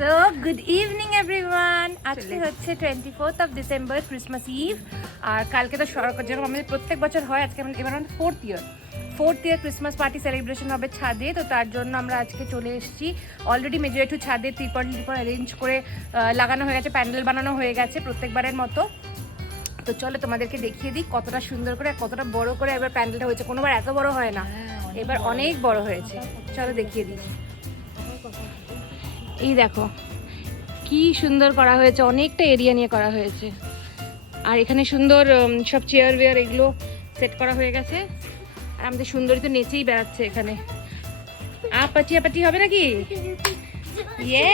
So good evening everyone. আজকে হচ্ছে 24th of December, Christmas eve. আর কালকে তো যেরকম আমাদের প্রত্যেক বছর হয়, আজকে এবার আমাদের fourth year Christmas party celebration হবে ছাদে। তো তার জন্য আমরা আজকে চলে এসেছি। অলরেডি মেজরিটি ছাদে ত্রিপল অ্যারেঞ্জ করে লাগানো হয়ে গেছে, প্যান্ডেল বানানো হয়ে গেছে প্রত্যেকবারের মতো। তো চলো তোমাদেরকে দেখিয়ে দিই কতটা সুন্দর করে, কতটা বড় করে এবার প্যান্ডেলটা হয়েছে। কোনোবার এত বড় হয় না, এবার অনেক বড় হয়েছে। চলো দেখিয়ে দিই। এই দেখো কি সুন্দর করা হয়েছে, অনেকটা এরিয়া নিয়ে করা হয়েছে। আর এখানে সুন্দর সব চেয়ার ওয়ার এগুলো সেট করা হয়ে গেছে। আর আমাদের সুন্দরী তো নেচেই বেড়াচ্ছে এখানে। আপাটি হবে নাকি? ইয়ে,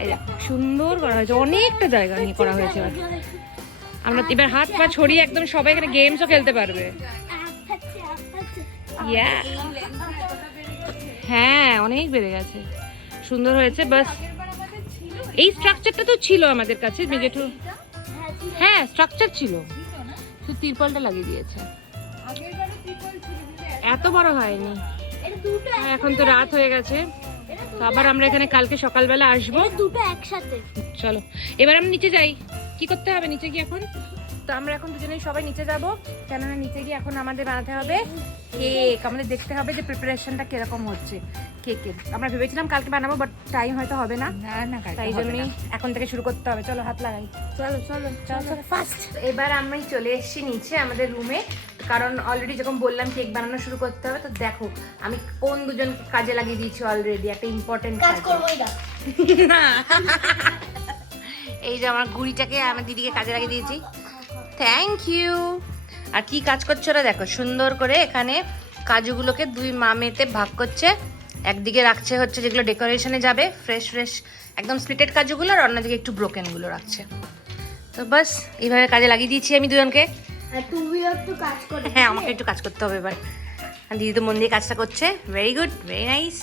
এই দেখো সুন্দর করা হয়েছে, অনেকটা জায়গা নিয়ে করা হয়েছে। আমরা এবার হাত পা ছড়িয়ে একদম সবাই এখানে গেমসও খেলতে পারবে। ইয়া, হ্যাঁ অনেক বেড়ে গেছে, সুন্দর হয়েছে। বাস এই স্ট্রাকচারটা তো ছিল আমাদের কাছে, যেটু হ্যাঁ স্ট্রাকচার ছিল, শুধু তিরপলটা লাগিয়ে দিয়েছে, এত বড় হয়নি। এখন তো রাত হয়ে গেছে, তো আবার আমরা এখানে কালকে সকালবেলা আসবো দুটো একসাথে। চলো এবার আমরা নিচে যাই। কি করতে হবে নিচে গিয়ে এখন? তো আমরা এখন দুজনেই সবাই নিচে যাব, কেননা নিচে গিয়ে এখন আমাদের বানাতে হবে কেক। আমাদের দেখতে হবে যে প্রিপারেশনটা কিরকম হচ্ছে কেকের। আমরা ভেবেছিলাম কালকে বানাবো, বাট টাইম হয়তো হবে না, তাই জন্যই এখন থেকে শুরু করতে হবে। চলো হাত লাগাই, চলো চলো চলো ফার্স্ট। এবার আমি চলে এসেছি নিচে আমাদের রুমে, কারণ অলরেডি যখন বললাম কেক বানানো শুরু করতে হবে। তো দেখো আমি কোন দুজনকে কাজে লাগিয়ে দিয়েছি অলরেডি, একটা ইম্পর্টেন্ট কাজ করবোই না। এই যে আমার গুড়িটাকে আমার দিদিকে কাজে লাগিয়ে দিয়েছি, থ্যাংক ইউ। আর কি কাজ করছে ওরা দেখো, সুন্দর করে এখানে কাজুগুলোকে দুই মামেতে ভাগ করছে। একদিকে রাখছে হচ্ছে যেগুলো ডেকোরেশনে যাবে, ফ্রেশ ফ্রেশ একদম স্প্লিটেড কাজুগুলো, আর অন্যদিকে একটু ব্রোকেনগুলো রাখছে। তো বাস এইভাবে কাজে লাগিয়ে দিয়েছি আমি দুজনকে। আর তুমিও একটু কাজ করো। হ্যাঁ আমাকে একটু কাজ করতে হবে এবার। আর দিদি তো মন দিয়ে কাজটা করছে, ভেরি গুড, ভেরি নাইস।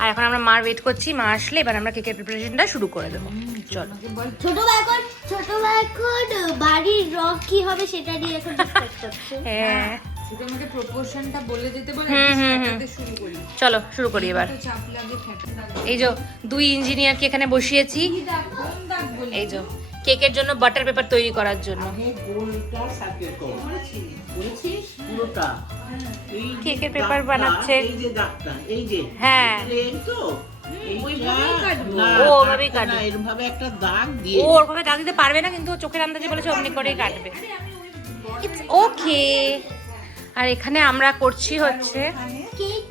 আর এখন আমরা মার ওয়েট করছি, মা আসলে এবার আমরা কেকের প্রিপারেশনটা শুরু করে দেবো। চলো ছোট ভাই এখন বাড়ির রং কি হবে সেটা নিয়ে এখন ডিসকাস করছে। হ্যাঁ সেটা আমাকে প্রপোর্শনটা বলে দিতে বলে শুরু করি। চলো শুরু করি এবার। চাপ লাগে এই যে দুই ইঞ্জিনিয়ারকে এখানে বসিয়েছি, এই যে কেকের জন্য বাটার পেপার তৈরি করার জন্য। কেকের পেপার বানাচ্ছে, হ্যাঁ ও ওভাবেই কাটবে, ও ওরভাবে দাগ দিতে পারবে না, কিন্তু চোখের আন্দাজে বলেছে অমনি করেই কাটবে। It's okay. আর এখানে আমরা করছি হচ্ছে,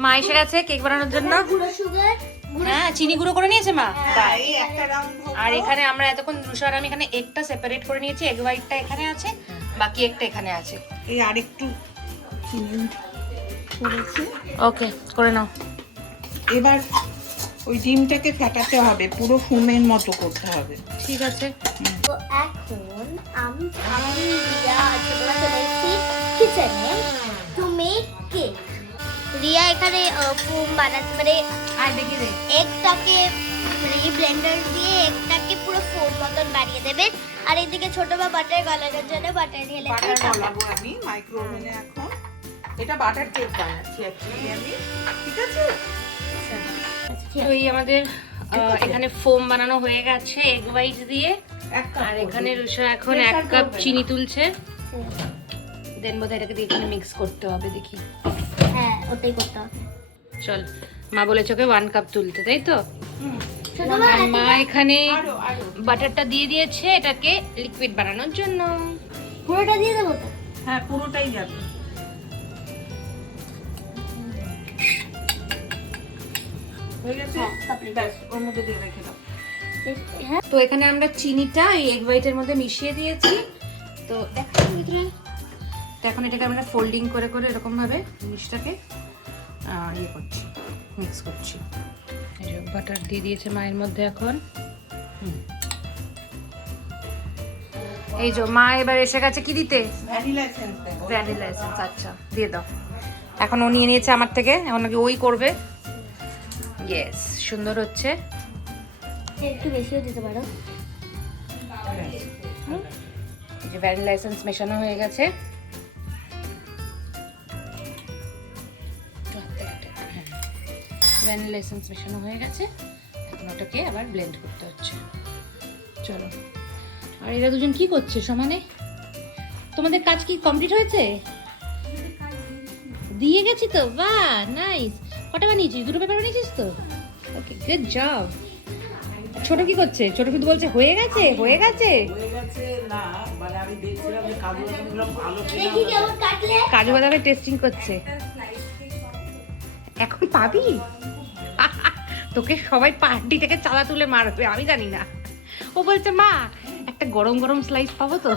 মা এসে গেছে কেক বানানোর জন্য। গুঁড়ো সুগার, হ্যাঁ চিনি গুঁড়ো করে নিয়েছে মা। আর এখানে আমরা এতক্ষণ রুষা আর আমি এখানে এগটা সেপারেট করে নিয়েছি, এগ হোয়াইটটা এখানে আছে, বাকি এগটা এখানে আছে। এই আরেকটু চিনি করেছে। ওকে করে নাও। এবার ওই ডিমটাকে ফাটাতে হবে, পুরো ফুমের মতো করতে হবে। ঠিক আছে। তো এখন আমি রিয়া ছোটবেলা চলে এসেছি কিচেনে টু মেক কেক। রিয়া এখানে ফোম বানাতে মানে আর দেখি দে এগটাকে ব্লেন্ডার দিয়ে এগটাকে পুরো ফোম মতন বানিয়ে দেবে। আর এদিকে ছোট বা বাটার গলানোর জন্য বাটার ঢেলে বাটার গলাবো আমি মাইক্রোওভেনে এখন। এটা বাটার কেক বানাচ্ছি অ্যাকচুয়ালি আমি, ঠিক আছে? তো এই আমাদের এখানে ফোম বানানো হয়ে গেছে এগ হোয়াইট দিয়ে। আর এখানে রুষা এখন 1 কাপ চিনি তুলছে, দেন বোধহয় এটাকে দিয়ে এখানে মিক্স করতে হবে, দেখি। হ্যাঁ ওটাই করতে হবে। চল মা বলেছে ওকে 1 কাপ তুলতে, তাই তো? ছোট আর মা এখানে বাটারটা দিয়ে দিয়েছে এটাকে লিকুইড বানানোর জন্য। পুরোটা দিয়ে দেবো তো? হ্যাঁ পুরোটাই যাবে। হয়ে গেছে, ব্যাস ওর মধ্যে দিয়ে রেখে দাও। হ্যাঁ তো এখানে আমরা চিনিটা এই এগ হোয়াইটের মধ্যে মিশিয়ে দিয়েছি। তো দেখো ভিতরে, তো এখন এটাকে আমরা ফোল্ডিং করে করে এরকম ভাবে জিনিসটাকে ইয়ে করছি, মিক্স করছি। এই যে বাটার দিয়ে দিয়েছে মায়ের মধ্যে এখন। এই যে মা এবার এসে গেছে কি দিতে, ভ্যানিলা এসেন্স দেবো। Vanilla essence. আচ্ছা দিয়ে দাও। এখন ও নিয়ে নিয়েছে আমার থেকে, এখন নাকি ওই করবে। ইয়েস সুন্দর হচ্ছে। একটু বেশিও দিতে পারো। এই যে ভ্যানিলা এসেন্স মেশানো হয়ে গেছে। ভ্যানিলা এসেন্স মেশানো হয়ে গেছে। এখন ওটাকে আবার ব্লেন্ড করতে হচ্ছে। চলো, আর এরা দুজন কি করছে সমানে? তোমাদের কাজ কি কমপ্লিট হয়েছে? দিয়ে গেছি তো, বাহ নাইস। কটা বানিয়েছিস? 2টো পেপার বানিয়েছিস তো? ওকে, গুড জব। ছোট কি করছে? ছোট কিন্তু বলছে হয়ে গেছে, হয়ে গেছে। হয়ে গেছে না, মানে আমি দেখছিলাম যে কাজু বাদামগুলো ভালো দেখি কেমন কাটলে। কাজু বাদামের টেস্টিং করছে। এখন পাবি? তোকে সবাই পার্টি থেকে চালা তুলে মারবে, আমি জানি না। ও বলছে মা একটা গরম গরম স্লাইস পাবো তো?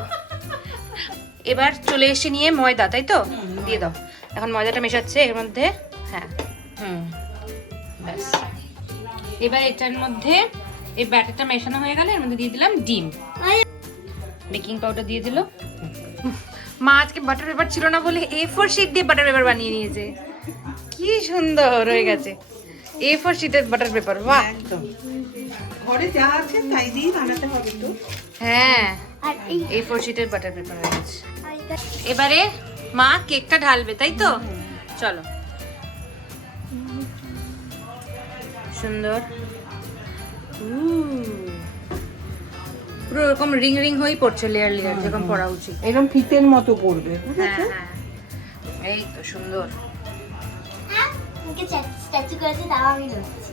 এবার চলে এসে নিয়ে ময়দা, তাই তো? দিয়ে দাও। এখন ময়দাটা মেশাচ্ছে এর মধ্যে। হ্যাঁ, ব্যাস। এবার এটার মধ্যে এই ব্যাটারটা মেশানো হয়ে গেলে এর মধ্যে দিয়ে দিলাম ডিম, বেকিং পাউডার দিয়ে দিল। মা আজকে বাটার পেপার ছিল না বলে A4 শিট দিয়ে বাটার পেপার বানিয়ে নিয়েছে। কি সুন্দর হয়ে গেছে A4 শিটের বাটার পেপার। বাহ, একদম ঘরে যা আছে তাই দিয়ে বানাতে হবে তো। হ্যাঁ, আর এই A4 শিটের বাটার পেপার হয়ে গেছে। এবারে মা কেকটা ঢালবে, তাই তো? চলো, সুন্দর। পুরো এরকম রিং রিং হয়েই পড়ছে, লেয়ার লেয়ার যেরকম পড়া উচিত। এরকম ফিতের মতো করবে, হ্যাঁ বুঝেছো? হ্যাঁ, এই তো সুন্দর। ওকে স্ট্যাচু করেছে, তাও আমি ধরছি।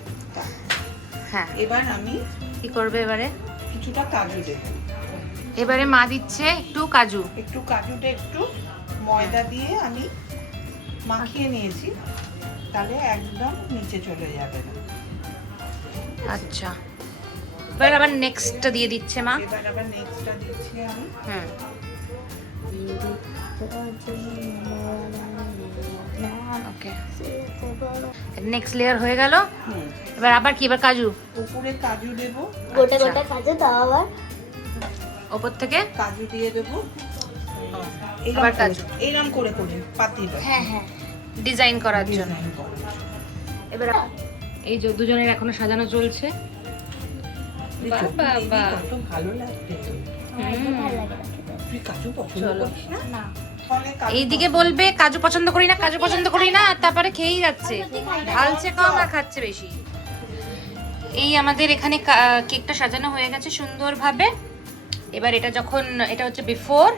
হ্যাঁ, এবার আমি কি করবে এবারে? কিছুটা কাজু দেবো। এবারে মা দিচ্ছে একটু কাজু। একটু কাজুটা একটু ময়দা দিয়ে আমি মাখিয়ে নিয়েছি, তাহলে একদম নিচে চলে যাবে না। আচ্ছা, এবার আবার নেক্সটটা দিয়ে দিচ্ছে মা। এবার আবার নেক্সটটা দিচ্ছি আমি। হুম, ওকে, নেক্সট লেয়ার হয়ে গেল। এবার আবার কি? এবার কাজু উপরে কাজু দেবো, গোটা গোটা কাজু, তাও আবার ওপর থেকে। কাজু দিয়ে দেবো। আবার কাজু। এইরকম করে করে পাতিটা হ্যাঁ হ্যাঁ। ডিজাইন করার জন্য। ডিজাইন করো। এবার এই যে দুজনের এখনো সাজানো চলছে। বাহ, বাহ, বাহ। কত ভালো লাগবে তো। আমার একদম ভালো লাগে না খেতে। তুই কাজু পছন্দ চলো। করিস না? না। তাহলে কাজু এইদিকে বলবে কাজু পছন্দ করি না, কাজু পছন্দ করি না, আর তারপরে খেয়েই যাচ্ছে, ঢালছে কম আর খাচ্ছে বেশি। এই আমাদের এখানে কেকটা সাজানো হয়ে গেছে সুন্দরভাবে। এবার এটা যখন, এটা হচ্ছে বিফোর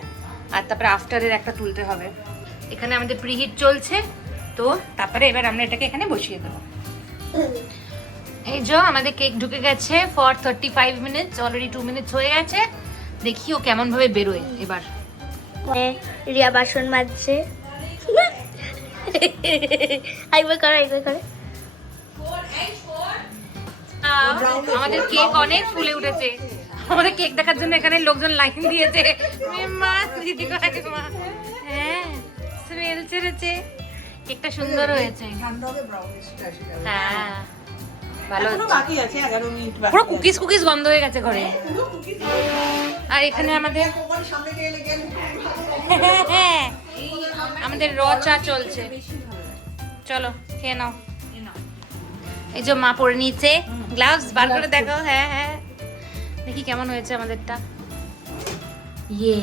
আর তারপরে আফটারের একটা তুলতে হবে। এখানে আমাদের প্রিহিট চলছে তো, তারপরে এবার আমরা এটাকে এখানে বসিয়ে দেবো। এই যে আমাদের কেক ঢুকে গেছে ফর 35 মিনিটস, অলরেডি 2 মিনিটস হয়ে গেছে। দেখি ও কেমন ভাবে বেরোয় এবার। রিয়া বাসন মাজছে। একবার করে, একবার করে। আমাদের কেক অনেক ফুলে উঠেছে। আমাদের কেক দেখার জন্য এখানে লোকজন লাইন দিয়েছে। মা দিদি করে মা, হ্যাঁ স্মেল ছেড়েছে। কেকটা সুন্দর হয়েছে। ঠান্ডা হবে, ব্রাউনিশটা এসে যাবে। হ্যাঁ, ভালো এখনো হচ্ছে। বাকি আছে 11 মিনিট বাকি। পুরো কুকিজ কুকিজ গন্ধ হয়ে গেছে ঘরে। পুরো cookies আর এখানে আমাদের তোমার সামনে গেলে গেলে আমাদের র চা চলছে। চলো খেয়ে নাও। এই যে মা পরে নিয়েছে গ্লাভস, বার করে দেখো। হ্যাঁ হ্যাঁ, দেখি কেমন হয়েছে আমাদেরটা। ইয়ে,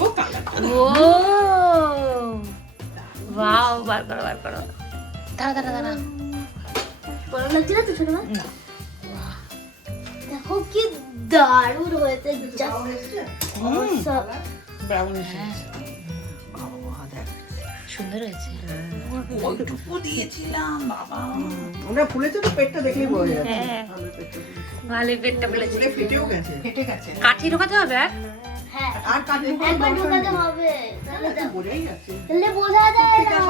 ও কালা ও ওয়াও, বার করো বার করো। দাঁড়া দাঁড়া দাঁড়া। বড় লাগছে না তো ছোট মা? না। দেখো কি দারুণ হয়েছে। সব ব্রাউনিশ সুন্দর হয়েছে। ওইটুকু দিয়েছিলাম বাবা। ওটা ফুলেছে তো, পেটটা দেখলেই বোঝা যাচ্ছে। হ্যাঁ, ভালোই পেটটা ফুলেছে। ফেটেও গেছে, ফেটে গেছে। কাঠি ঢোকাতে হবে আর হ্যাঁ, আর কাটলে একবার ঢোকাতে হবে, তাহলে বোঝাই যাচ্ছে। তাহলে বোঝা যায় না।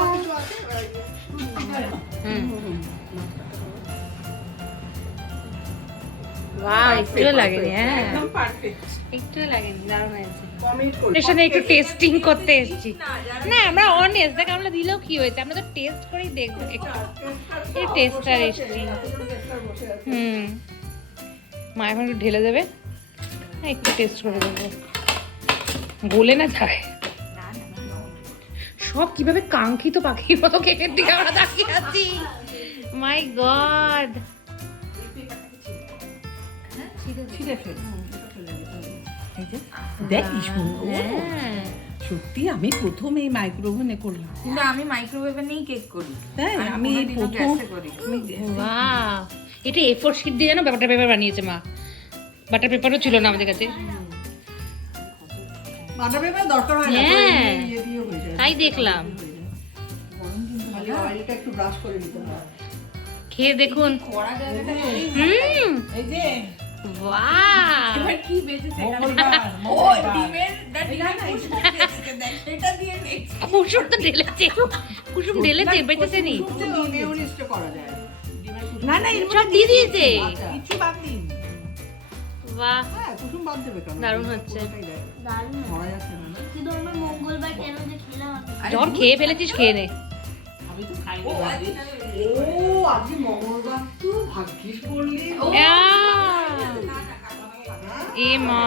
ওয়াও, একটুও লাগেনি। হ্যাঁ, একদম পারফেক্ট। একটুও লাগেনি, দারুণ হয়েছে। কমেন্ট করো। স্টেশনে একটু টেস্টিং করতে এসেছি। না, আমরা অনেস্ট, দেখ আমরা দিলেও কি হয়েছে, আমরা তো টেস্ট করেই দেখবো একটু। এই টেস্টার এসেছি। মা এখন একটু ঢেলে দেবে, হ্যাঁ একটু টেস্ট করে দেবো, গলে না যায়। সব কিভাবে কাঙ্ক্ষিত পাখির মতো কেকের দিকে আমরা তাকিয়ে আছি। মাই গড, ছিঁড়ে ফেল। এই যে, দেখ কি সুন্দর। হ্যাঁ সত্যি আমি প্রথম এই মাইক্রোওভেনে করলাম। কিন্তু আমি মাইক্রোওয়েভে নিয়েই কেক করি। তাই আমি এই কোনোদিনও প্রথম গ্যাসে করি। ওয়াও, এটা A4 শিট দিয়ে জানো বাটার পেপার বানিয়েছে মা। বাটার পেপারও ছিল না আমাদের কাছে। বাটার পেপার দরকার হয় না, হ্যাঁ। ইয়ে দিয়ে হয়ে যায়। তাই দেখলাম। খালি অয়েলটা একটু ব্রাশ করে দিতে হয়। খেয়ে দেখুন। কড়া জায়গাটা হুম, এই যে বাহ, কি বেঁচেছে ও ডিমের এটা দিয়ে নেই কুসুম তো ঢেলেছে, কুসুম ঢেলেছে, বেঁচেছে নি। মেয়োনিজটা করা যায়। ডিমের কুসুম। না না, এর সব দিয়ে দিয়েছে। কিছু বাদ দিন। বাহ, হ্যাঁ, কুসুম বাদ দেবে কেন? দারুণ হচ্ছে। পুরোটাই দেয়। দারুণ মরা যাচ্ছে না, না? কিন্তু আমরা মঙ্গলবার কেন যে খেলাম যখন খেয়ে ফেলেছিস খেয়ে নে। আমি তো খাইনি ও আজকে মঙ্গলবার তো ভাগ্যিস বললি। এ মা,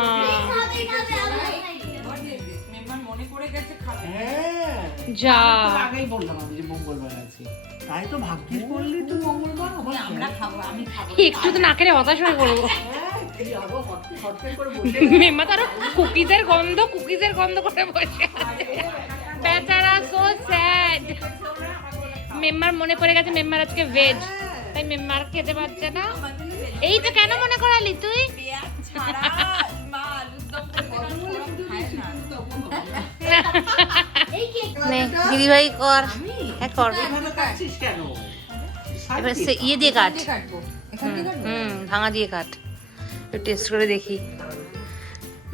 মেম্বার মনে করে গেছে খাবে হ্যাঁ, যা, তোর আগেই বললাম আমি যে মঙ্গলবার আছে। তাই তো ভাগ্যিস বললি তুই মঙ্গলবার। আবার আমরা খাবো আমি খাবো একটু তো না খেলে হতাশ হয়ে পড়বো। হ্যাঁ, তুই আবার হটকে করে বসে মেম্মা তার কুকিজের গন্ধ করে বসে আছে। বেচারা সো স্যাড। মেম্মার মনে পড়ে গেছে মেম্মার আজকে ভেজ, তাই মেম্মার খেতে পারছে না। এইটা কেন মনে করালি তুই? দিদি ভাই কর, হ্যাঁ কর। এভাবে কাটছিস কেন? এবার সে ইয়ে দিয়ে কাট, ভাঙা দিয়ে কাট। একটু টেস্ট করে দেখি।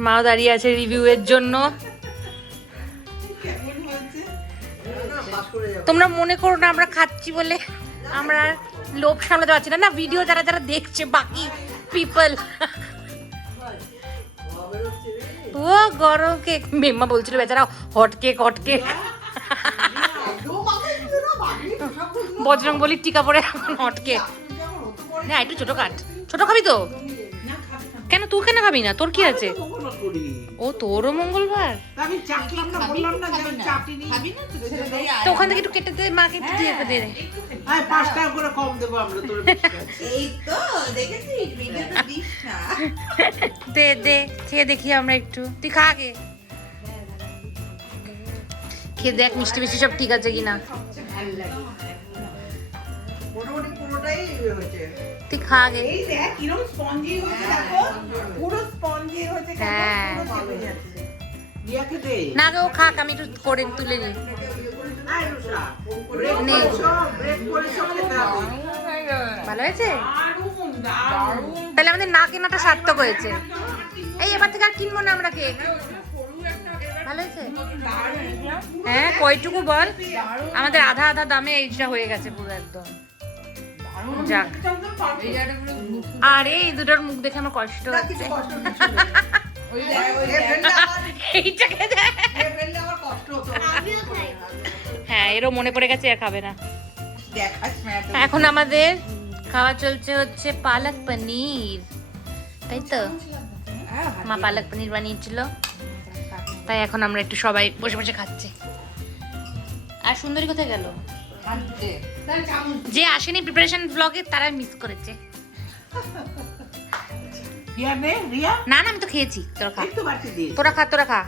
মাও দাঁড়িয়ে আছে রিভিউ এর জন্য। কেমন হয়েছে? না, বাস করে যাবে। তোমরা মনে করো না আমরা খাচ্ছি বলে আমরা লোভ সামলাতে পারছি না। না, ভিডিও যারা যারা দেখছে বাকি পিপল। ও গরম কেক, মেম্মা বলছিল বেচারা হট কেক বজরং বলির টিকা পরে এখন হট কেক। না একটু ছোট কাট, ছোট খাবি তো? কেন তুই কেন খাবি না? তোর কি আছে? মঙ্গলবার করি। ও তোরও মঙ্গলবার। আমি চাকলাম না, বললাম না যে আমি চাটিনি। খাবি না তো ছেড়ে দে তো ওখান থেকে একটু কেটে দে, মাকে একটু দিয়ে দে। আয় 5 টাকা করে কম দেবো আমরা তোর। এই তো দেখেছিস ভিডিওটা দিস না দে দে, খেয়ে দেখি আমরা একটু। তুই খা আগে, খেয়ে দেখ মিষ্টি মিষ্টি সব ঠিক আছে কিনা। মোটামুটি পুরোটাই হয়েছে। তুই খা আগে। এই দেখ কিরকম স্পঞ্জি হয়েছে, দেখো পুরো স্পঞ্জি হয়েছে। হ্যাঁ। রিয়াকে দে। না গো, ও খাক, আমি একটু করে তুলে নিই। আয় রুষা, ব্রেক নে। করেছো খেতে হবে। ভালো হয়েছে? তাহলে আমাদের না কেনাটা সার্থক হয়েছে। এই এবার থেকে আর কিনবো না আমরা কেক। ভালো হয়েছে? হ্যাঁ, কয়টুকু বল? আমাদের আধা আধা দামে এইটা হয়ে গেছে পুরো একদম। যাক, আরে এই দুটোর মুখ দেখে আমার কষ্ট হচ্ছে। এইটাকে দেখ। আমিও খাই হ্যাঁ, এরও মনে পড়ে গেছে, আর খাবে না। দেখাস না এত। এখন আমাদের খাওয়া চলছে হচ্ছে পালক পনির, তাই তো? মা পালক পনির বানিয়েছিল, তাই এখন আমরা একটু সবাই বসে বসে খাচ্ছি। আর সুন্দরী কোথায় গেল? আনতে তাহলে চামচ যে আসেনি প্রিপারেশন ব্লগে তারা মিস করেছে। রিয়া নে, রিয়া না না, আমি তো খেয়েছি, তোরা খা, একটু বাড়তি দিয়ে। তোরা খা।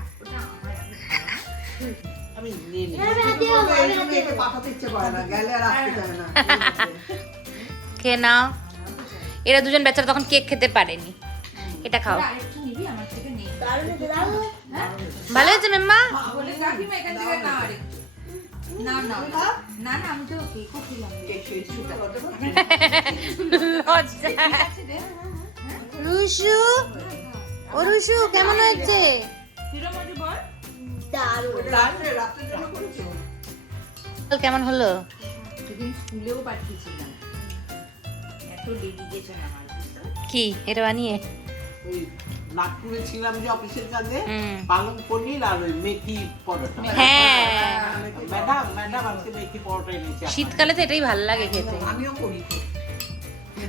আমি নিয়ে নিই। আমি হাতে দেবো, আমি হাতে দেবো। পাঠাতে ইচ্ছে করে না, গেলে আর আসতে চায় না। খেয়ে নাও। এরা দুজন বেচারা তখন কেক খেতে পারেনি। এটা খাও। আরেকটু নিবি আমার থেকে নেই দারুণ হয়েছে, দারুণ। ভালো হয়েছে মেম্মা? বলে কাকিমা এখান থেকে না আরেকটু না না না না আমি তো কেকও খেলাম কেক খেয়ে ছুটে করতে পারবে? লজ্জা। রুশু, ও রুশু কেমন হয়েছে? হিরোমতি বল দারুণ। রাতের জন্য করেছো? কেমন হলো? সেদিন স্কুলেও পাঠিয়েছিলাম এত ডেডিকেশন আমার কি এটা বানিয়ে? ওই নাগপুরে ছিলাম যে অফিসের কাজে, হুম। পালং পনির আর ওই মেথি পরোটা। হ্যাঁ, ম্যাডাম আজকে মেথি পরোটা এনেছে। শীতকালে তো এটাই ভালো লাগে খেতে। আমিও করি।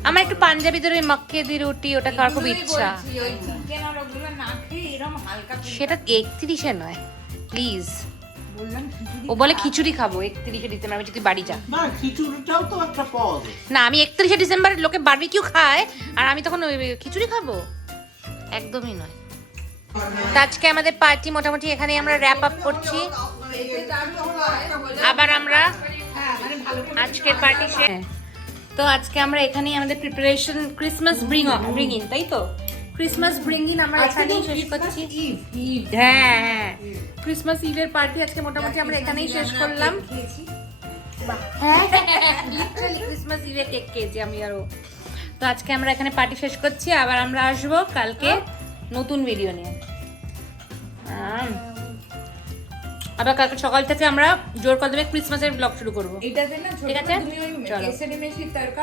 আমার একটু পাঞ্জাবিদের ওই মক্কে দি রুটি ওটা খাওয়ার খুব ইচ্ছা। ওই চিকেন আর ওগুলো না খেয়ে এরকম হালকা সেটা 31-এ নয় প্লিজ। বললাম খিচুড়ি ও বলে খিচুড়ি খাবো 31শে ডিসেম্বর। আমি যদি বাড়ি যা না, খিচুড়িটাও তো একটা পদ। না, আমি 31শে ডিসেম্বর লোকে বারবিকিউ খায় আর আমি তখন ওই খিচুড়ি খাবো, একদমই নয়। তো আজকে আমাদের পার্টি মোটামুটি এখানেই আমরা র্যাপ আপ করছি। আবার আমরা আজকের পার্টি তো আজকে আমরা এখানেই আমাদের প্রিপারেশন ক্রিসমাস ব্রিং ইন, তাই তো? ক্রিসমাস ব্রিং ইন আমরা এখানেই শেষ করছি। হ্যাঁ হ্যাঁ, ক্রিসমাস ইভের পার্টি আজকে মোটামুটি আমরা এখানেই শেষ করলাম। খেয়েছি। লিটারালি ক্রিসমাস ইভে কেক খেয়েছি আমি আরো। তো আজকে আমরা এখানে পার্টি শেষ করছি, আবার আমরা আসবো কালকে নতুন ভিডিও নিয়ে। আবার কালকে সকাল থেকে আমরা জোর কদমে ক্রিসমাসের ব্লগ শুরু করবো। এটাতে না ঠিক আছে? তুমি ওই চলো। কেসারি মেশির তরকা